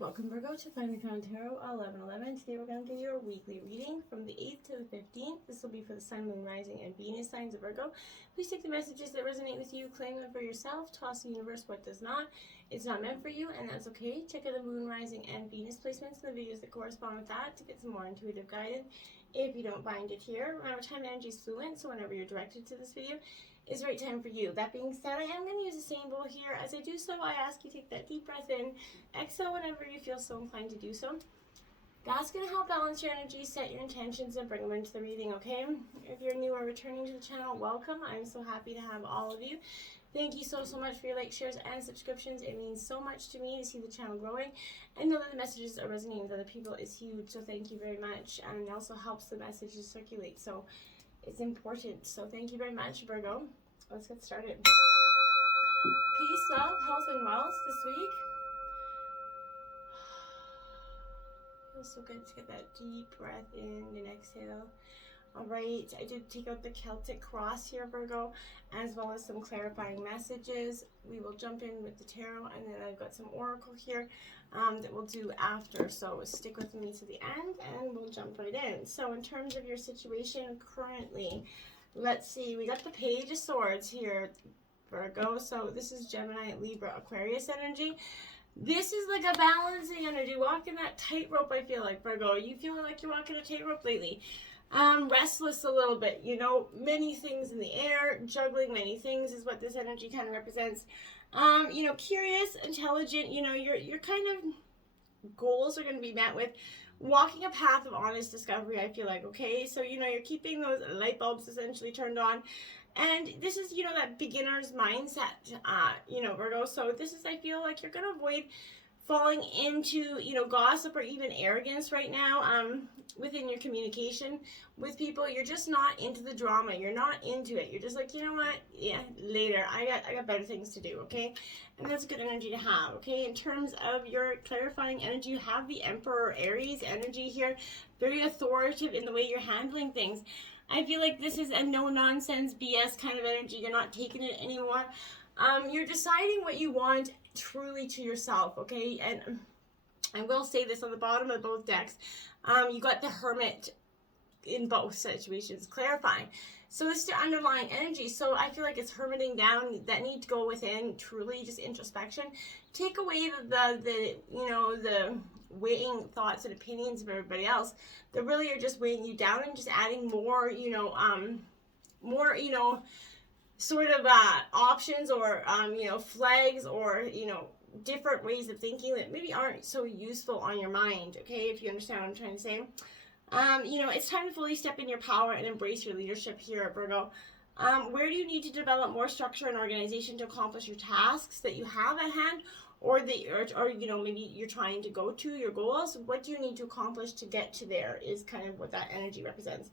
Welcome Virgo to Find Me Found Tarot 1111. Today we're going to give you a weekly reading from the 8th to the 15th. This will be for the Sun, Moon, Rising, and Venus signs of Virgo. Please take the messages that resonate with you, claim them for yourself, toss the universe what does not. It's not meant for you, and that's okay. Check out the Moon, Rising, and Venus placements in the videos that correspond with that to get some more intuitive guidance. If you don't find it here, remember time and energy is fluent, so whenever you're directed to this video, is the right time for you. That being said, I am going to use the same bowl here. As I do so, I ask you to take that deep breath in, exhale whenever you feel so inclined to do so. That's going to help balance your energy, set your intentions, and bring them into the reading, okay? If you're new or returning to the channel, welcome. I'm so happy to have all of you. Thank you so much for your likes, shares, and subscriptions. It means so much to me to see the channel growing and know that the messages are resonating with other people is huge, so thank you very much. And it also helps the messages circulate, so it's important. So thank you very much, Virgo. Let's get started. Peace, love, health, and wealth this week. Feels so good to get that deep breath in and exhale. All right, I did take out the Celtic cross here, Virgo, as well as some clarifying messages. We will jump in with the tarot, and then I've got some oracle here that we'll do after. So stick with me to the end, and we'll jump right in. So in terms of your situation currently, let's see, we got the Page of Swords here, Virgo. So this is Gemini, Libra, Aquarius energy. This is like a balancing energy, walking that tightrope, I feel like, Virgo. You feeling like you're walking a tightrope lately? Restless a little bit, you know, many things in the air, juggling many things is what this energy kind of represents. You know, curious, intelligent, you know, your kind of goals are going to be met with walking a path of honest discovery, I feel like, okay? So, you know, you're keeping those light bulbs essentially turned on. And this is, you know, that beginner's mindset, you know, Virgo. So this is, I feel like you're going to avoid falling into, you know, gossip or even arrogance right now within your communication with people. You're just not into the drama. You're not into it. You're just like, you know what? Yeah, later. I got better things to do, okay? And that's good energy to have, okay? In terms of your clarifying energy, you have the Emperor Aries energy here. Very authoritative in the way you're handling things. I feel like this is a no-nonsense BS kind of energy. You're not taking it anymore. You're deciding what you want truly to yourself, okay? And I will say this on the bottom of both decks. You got the Hermit in both situations, clarifying. So this is the underlying energy. So I feel like it's hermiting down, that need to go within, truly just introspection. Take away the you know, the weighing thoughts and opinions of everybody else that really are just weighing you down and just adding more, you know, more, you know, sort of options or, you know, flags or, you know, different ways of thinking that maybe aren't so useful on your mind, okay, if you understand what I'm trying to say. You know, it's time to fully step in your power and embrace your leadership here, Virgo. Where do you need to develop more structure and organization to accomplish your tasks that you have at hand, or you know, maybe you're trying to go to your goals? What do you need to accomplish to get to there is kind of what that energy represents.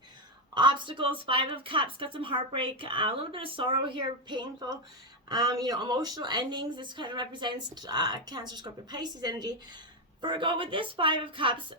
Obstacles, Five of Cups, got some heartbreak, a little bit of sorrow here, painful, you know, emotional endings. This kind of represents Cancer, Scorpio, Pisces energy. Virgo, with this Five of Cups,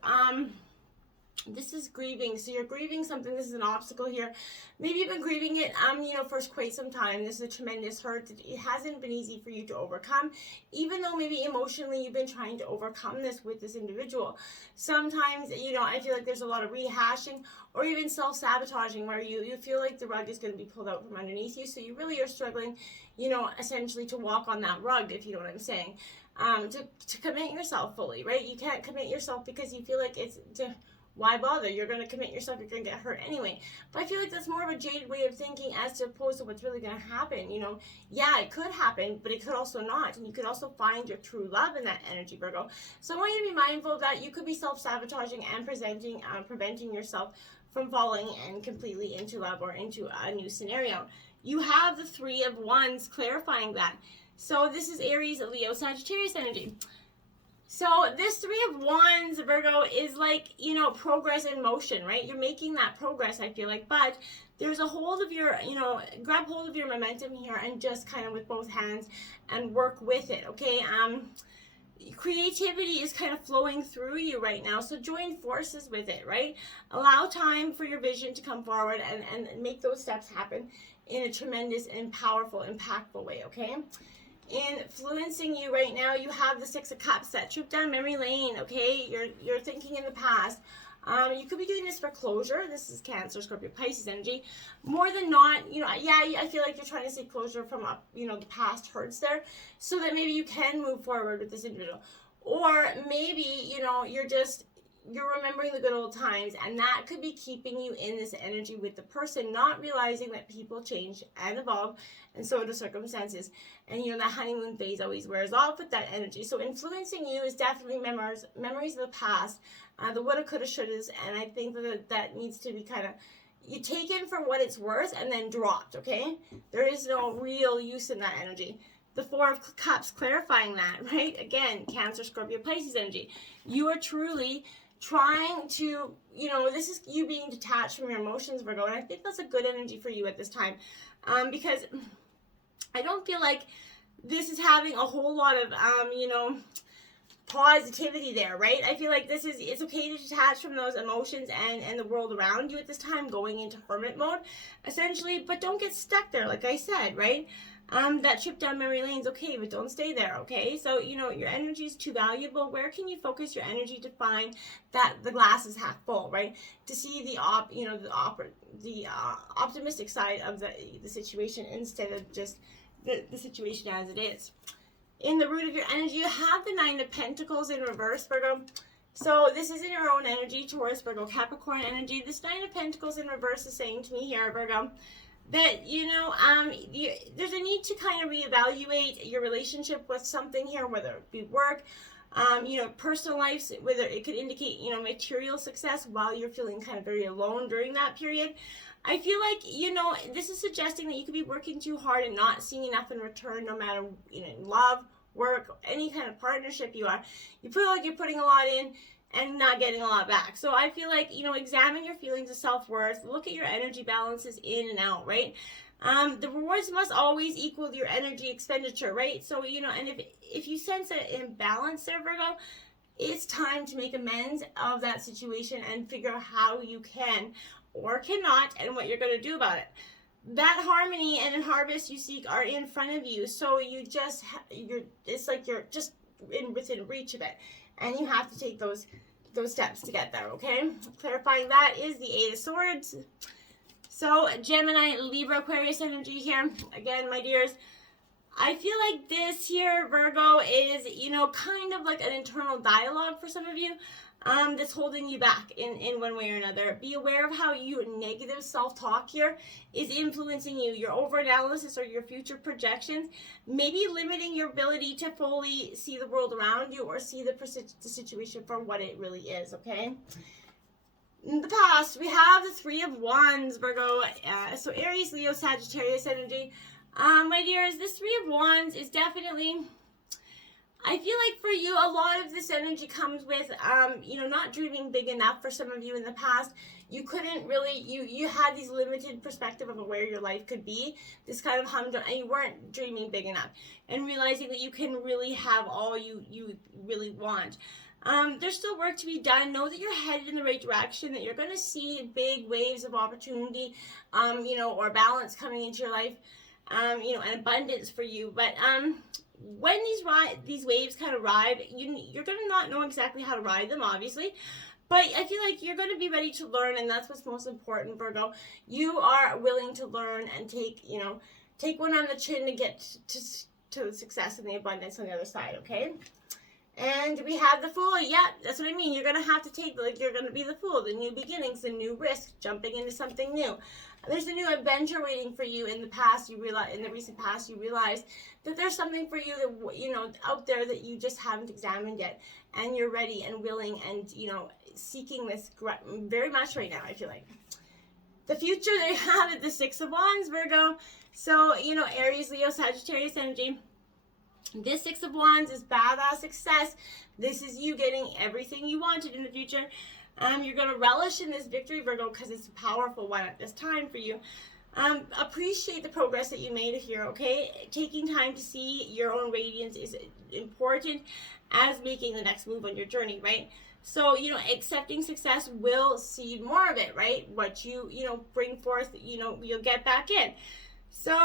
this is grieving. So you're grieving something. This is an obstacle here. Maybe you've been grieving it, you know, for quite some time. This is a tremendous hurt. It hasn't been easy for you to overcome, even though maybe emotionally you've been trying to overcome this with this individual. Sometimes, you know, I feel like there's a lot of rehashing or even self-sabotaging where you feel like the rug is going to be pulled out from underneath you. So you really are struggling, you know, essentially to walk on that rug, if you know what I'm saying, to commit yourself fully, right? You can't commit yourself because you feel like it's... why bother? You're going to commit yourself, you're going to get hurt anyway. But I feel like that's more of a jaded way of thinking as opposed to what's really going to happen. You know, yeah, it could happen, but it could also not. And you could also find your true love in that energy, Virgo. So I want you to be mindful that you could be self-sabotaging and preventing yourself from falling and completely into love or into a new scenario. You have the Three of Wands clarifying that. So this is Aries, Leo, Sagittarius energy. So this Three of Wands, Virgo, is like, you know, progress in motion, right? You're making that progress, I feel like, but there's a hold of your, you know, grab hold of your momentum here and just kind of with both hands and work with it, okay? Creativity is kind of flowing through you right now, so join forces with it, right? Allow time for your vision to come forward and make those steps happen in a tremendous and powerful, impactful way, okay? Influencing you right now, you have the Six of Cups, that trip down memory lane, okay? You're thinking in the past. You could be doing this for closure. This is Cancer, Scorpio, Pisces energy. More than not, you know, yeah, I feel like you're trying to seek closure from, you know, the past hurts there, so that maybe you can move forward with this individual. Or maybe, you know, you're remembering the good old times, and that could be keeping you in this energy with the person, not realizing that people change and evolve, and so do circumstances. And you know, that honeymoon phase always wears off with that energy. So influencing you is definitely memories of the past, the woulda, coulda, shouldas, and I think that needs to be kind of, you take in for what it's worth and then dropped, okay? There is no real use in that energy. The Four of Cups clarifying that, right? Again, Cancer, Scorpio, Pisces energy. You are truly trying to, you know, this is you being detached from your emotions, Virgo, and I think that's a good energy for you at this time, because I don't feel like this is having a whole lot of, you know, positivity there, right? I feel like it's okay to detach from those emotions and the world around you at this time, going into hermit mode, essentially, but don't get stuck there, like I said, right? That trip down memory lane is okay, but don't stay there, okay? So, you know, your energy is too valuable. Where can you focus your energy to find that the glass is half full, right? To see the optimistic side of the situation instead of just the situation as it is. In the root of your energy, you have the Nine of Pentacles in reverse, Virgo. So this is in your own energy, Taurus, Virgo, Capricorn energy. This Nine of Pentacles in reverse is saying to me here, Virgo, that, you know, there's a need to kind of reevaluate your relationship with something here, whether it be work, you know, personal life, whether it could indicate, you know, material success while you're feeling kind of very alone during that period. I feel like, you know, this is suggesting that you could be working too hard and not seeing enough in return, no matter, you know, love, work, any kind of partnership you are. You feel like you're putting a lot in and not getting a lot back. So I feel like, you know, examine your feelings of self-worth, look at your energy balances in and out, right? The rewards must always equal your energy expenditure, right? So, you know, and if you sense an imbalance there, Virgo, it's time to make amends of that situation and figure out how you can or cannot and what you're going to do about it. That harmony and harvest you seek are in front of you, so it's like you're just within reach of it, and you have to take those steps to get there, okay? Clarifying that is the Eight of Swords. So Gemini, Libra, Aquarius energy here. Again, my dears, I feel like this here, Virgo, is, you know, kind of like an internal dialogue for some of you. That's holding you back in one way or another. Be aware of how your negative self-talk here is influencing you. Your over-analysis or your future projections may be limiting your ability to fully see the world around you or see the situation for what it really is, okay? In the past, we have the Three of Wands, Virgo. So Aries, Leo, Sagittarius energy. My dears, this Three of Wands is definitely... I feel like for you, a lot of this energy comes with, you know, not dreaming big enough. For some of you in the past, you couldn't really, you had these limited perspective of where your life could be, this kind of humdrum, and you weren't dreaming big enough, and realizing that you can really have all you really want. There's still work to be done. Know that you're headed in the right direction, that you're going to see big waves of opportunity, you know, or balance coming into your life, you know, and abundance for you. But, when these waves kind of arrive, you're going to not know exactly how to ride them, obviously, but I feel like you're going to be ready to learn, and that's what's most important, Virgo. You are willing to learn and take one on the chin to get to the success and the abundance on the other side, okay? And we have the Fool. Yeah, that's what I mean. You're going to have to take, like, you're going to be the Fool, the new beginnings, the new risk, jumping into something new. There's a new adventure waiting for you in the past. In the recent past, you realize that there's something for you that, you know, out there that you just haven't examined yet. And you're ready and willing and, you know, seeking this very much right now, I feel like. The future, they have it, the Six of Wands, Virgo. So, you know, Aries, Leo, Sagittarius energy. This Six of Wands is badass success. This is you getting everything you wanted in the future. You're going to relish in this victory, Virgo, because it's a powerful one at this time for you. Appreciate the progress that you made here, okay? Taking time to see your own radiance is important as making the next move on your journey, right? So, you know, accepting success will see more of it, right? What you know, bring forth, you know, you'll get back in. So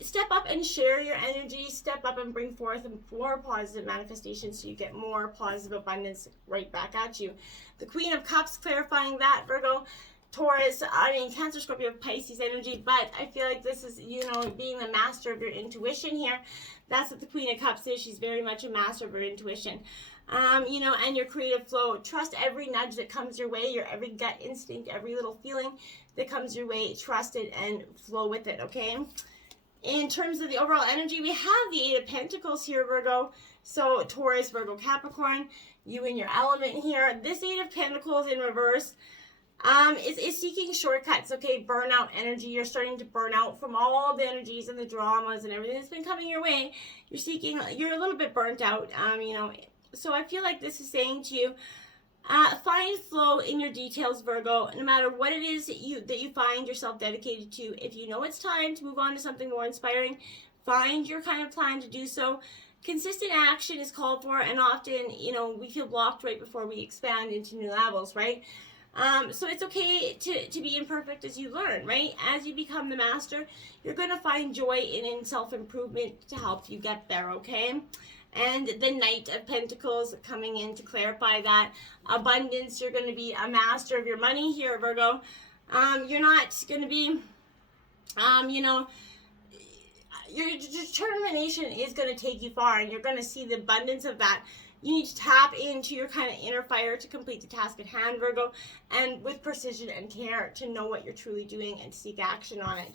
step up and share your energy. Step up and bring forth more positive manifestations so you get more positive abundance right back at you. The Queen of Cups clarifying that, Virgo. Taurus, Cancer, Scorpio, Pisces energy, but I feel like this is, being the master of your intuition here. That's what the Queen of Cups is. She's very much a master of her intuition. And your creative flow. Trust every nudge that comes your way, your every gut instinct, every little feeling that comes your way. Trust it and flow with it, okay? In terms of the overall energy, we have the Eight of Pentacles here, Virgo. So Taurus, Virgo, Capricorn, you in your element here. This Eight of Pentacles in reverse is seeking shortcuts, okay? Burnout energy. You're starting to burn out from all the energies and the dramas and everything that's been coming your way. You're a little bit burnt out, So I feel like this is saying to you, find flow in your details, Virgo. No matter what it is that you find yourself dedicated to, if you know it's time to move on to something more inspiring, find your kind of plan to do so. Consistent action is called for, and often, we feel blocked right before we expand into new levels, right? So it's okay to be imperfect as you learn, right? As you become the master, you're going to find joy in self-improvement to help you get there, okay? And the Knight of Pentacles coming in to clarify that. Abundance, you're going to be a master of your money here, Virgo. You're not going to be, your determination is going to take you far, and you're going to see the abundance of that. You need to tap into your kind of inner fire to complete the task at hand, Virgo, and with precision and care to know what you're truly doing and seek action on it.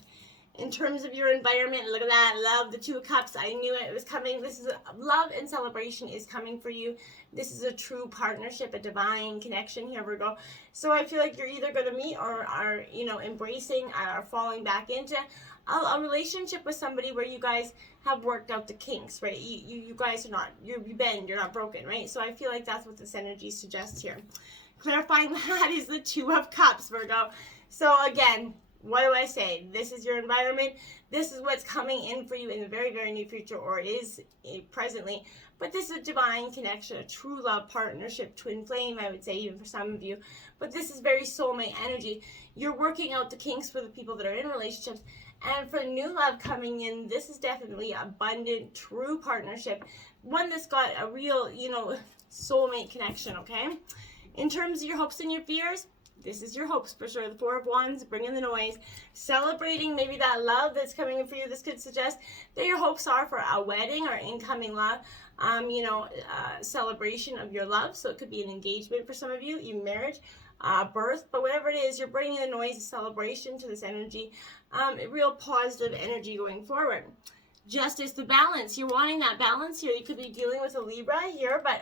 In terms of your environment, look at that. Love, the Two of Cups. I knew it was coming. This is love and celebration is coming for you. This is a true partnership, a divine connection here, Virgo. So I feel like you're either going to meet or are, embracing or falling back into a relationship with somebody where you guys have worked out the kinks, right? You guys are not, you bend, you're not broken, right? So I feel like that's what this energy suggests here. Clarifying that is the Two of Cups, Virgo. So again, what do I say? This is your environment. This is what's coming in for you in the very, very near future, or it is presently. But this is a divine connection, a true love partnership, twin flame, I would say, even for some of you. But this is very soulmate energy. You're working out the kinks for the people that are in relationships. And for new love coming in, this is definitely abundant, true partnership. One that's got a real, soulmate connection, okay? In terms of your hopes and your fears, this is your hopes for sure. The Four of Wands, bringing the noise. Celebrating maybe that love that's coming in for you. This could suggest that your hopes are for a wedding or incoming love. Celebration of your love. So it could be an engagement for some of you, even marriage, birth. But whatever it is, you're bringing the noise of celebration to this energy. Real positive energy going forward. Justice, the balance. You're wanting that balance here. You could be dealing with a Libra here, but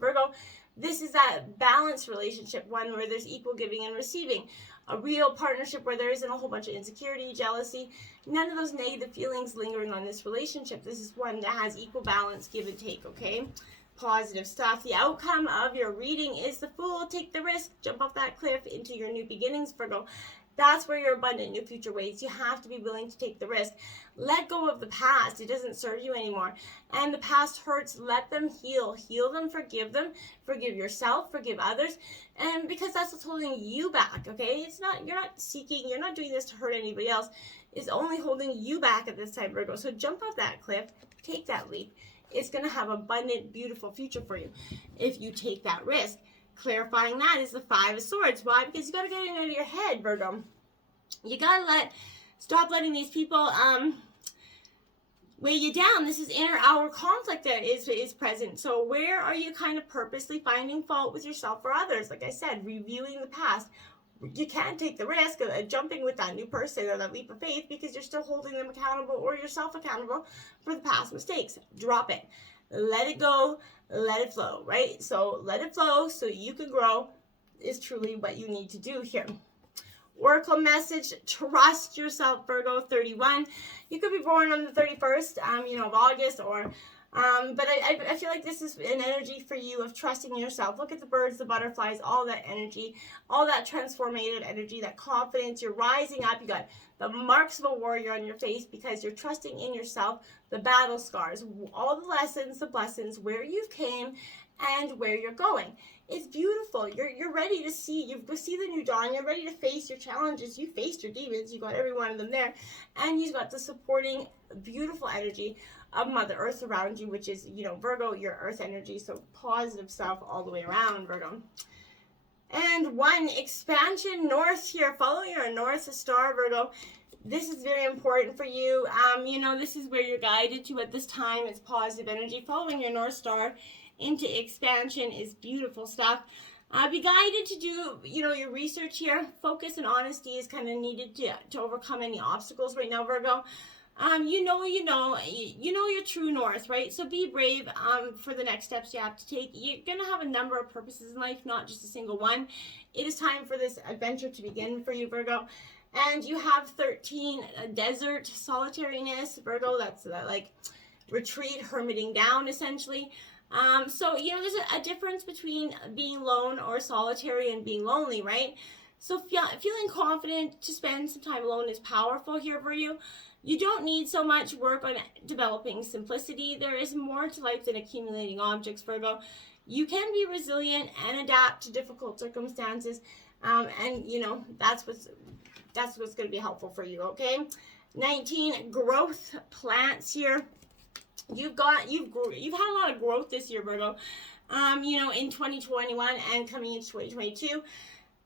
Virgo, this is that balanced relationship, one where there's equal giving and receiving. A real partnership where there isn't a whole bunch of insecurity, jealousy, none of those negative feelings lingering on this relationship. This is one that has equal balance, give and take, okay? Positive stuff. The outcome of your reading is the Fool. Take the risk. Jump off that cliff into your new beginnings, Virgo. That's where your abundant new future waits. You have to be willing to take the risk. Let go of the past. It doesn't serve you anymore. And the past hurts. Let them heal. Heal them. Forgive them. Forgive yourself. Forgive others. And because that's what's holding you back, okay? You're not seeking, you're not doing this to hurt anybody else. It's only holding you back at this time, Virgo. So jump off that cliff. Take that leap. It's going to have abundant, beautiful future for you if you take that risk. Clarifying that is the Five of Swords. Why? Because you got to get it out of your head, Virgo. You got to stop letting these people weigh you down. This is inner outer conflict that is present. So where are you kind of purposely finding fault with yourself or others? Like I said, reviewing the past. You can't take the risk of jumping with that new person or that leap of faith because you're still holding them accountable or yourself accountable for the past mistakes. Drop it. Let it go. Let it flow, right? So let it flow so you can grow is truly what you need to do here. Oracle message, trust yourself, Virgo 31. You could be born on the 31st, of August, or, but I feel like this is an energy for you of trusting yourself. Look at the birds, the butterflies, all that energy, all that transformative energy, that confidence. You're rising up. You got the marks of a warrior on your face because you're trusting in yourself, the battle scars, all the lessons, the blessings, where you've came, and where you're going. It's beautiful. You're ready to see. You see the new dawn. You're ready to face your challenges. You faced your demons. You got every one of them there, and you've got the supporting, beautiful energy of Mother Earth around you, which is, you know, Virgo, your Earth energy. So positive stuff all the way around, Virgo. And one, expansion north here. Follow your North Star, Virgo. This is very important for you. You know, this is where you're guided to at this time. It's positive energy. Following your North Star into expansion is beautiful stuff. Be guided to do, you know, your research here. Focus and honesty is kind of needed to overcome any obstacles right now, Virgo. You know your true north, right? So be brave for the next steps you have to take. You're going to have a number of purposes in life, not just a single one. It is time for this adventure to begin for you, Virgo. And you have 13, desert, solitariness, Virgo. That's like retreat, hermiting down, essentially. So, you know, there's a difference between being lone or solitary and being lonely, right? So feeling confident to spend some time alone is powerful here for you. You don't need so much work on developing simplicity. There is more to life than accumulating objects, Virgo. You can be resilient and adapt to difficult circumstances. And, you know, that's what's going to be helpful for you, okay? 19, growth plants here. You've had a lot of growth this year, Virgo. You know, in 2021 and coming into 2022.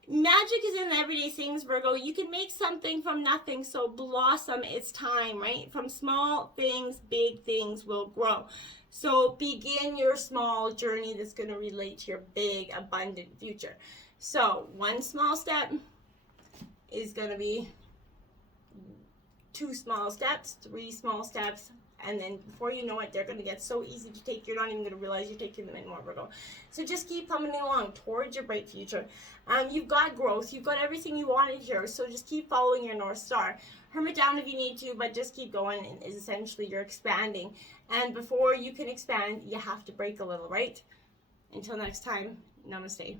Magic is in everyday things, Virgo. You can make something from nothing, so blossom. It's time, right? From small things, big things will grow. So begin your small journey that's going to relate to your big, abundant future. So one small step is going to be 2 small steps, 3 small steps, and then before you know it, they're going to get so easy to take, you're not even going to realize you're taking them anymore, Virgo. So just keep coming along towards your bright future. You've got growth. You've got everything you wanted here, so just keep following your North Star. Hermit down if you need to, but just keep going. Is essentially you're expanding. And before you can expand, you have to break a little, right? Until next time, namaste.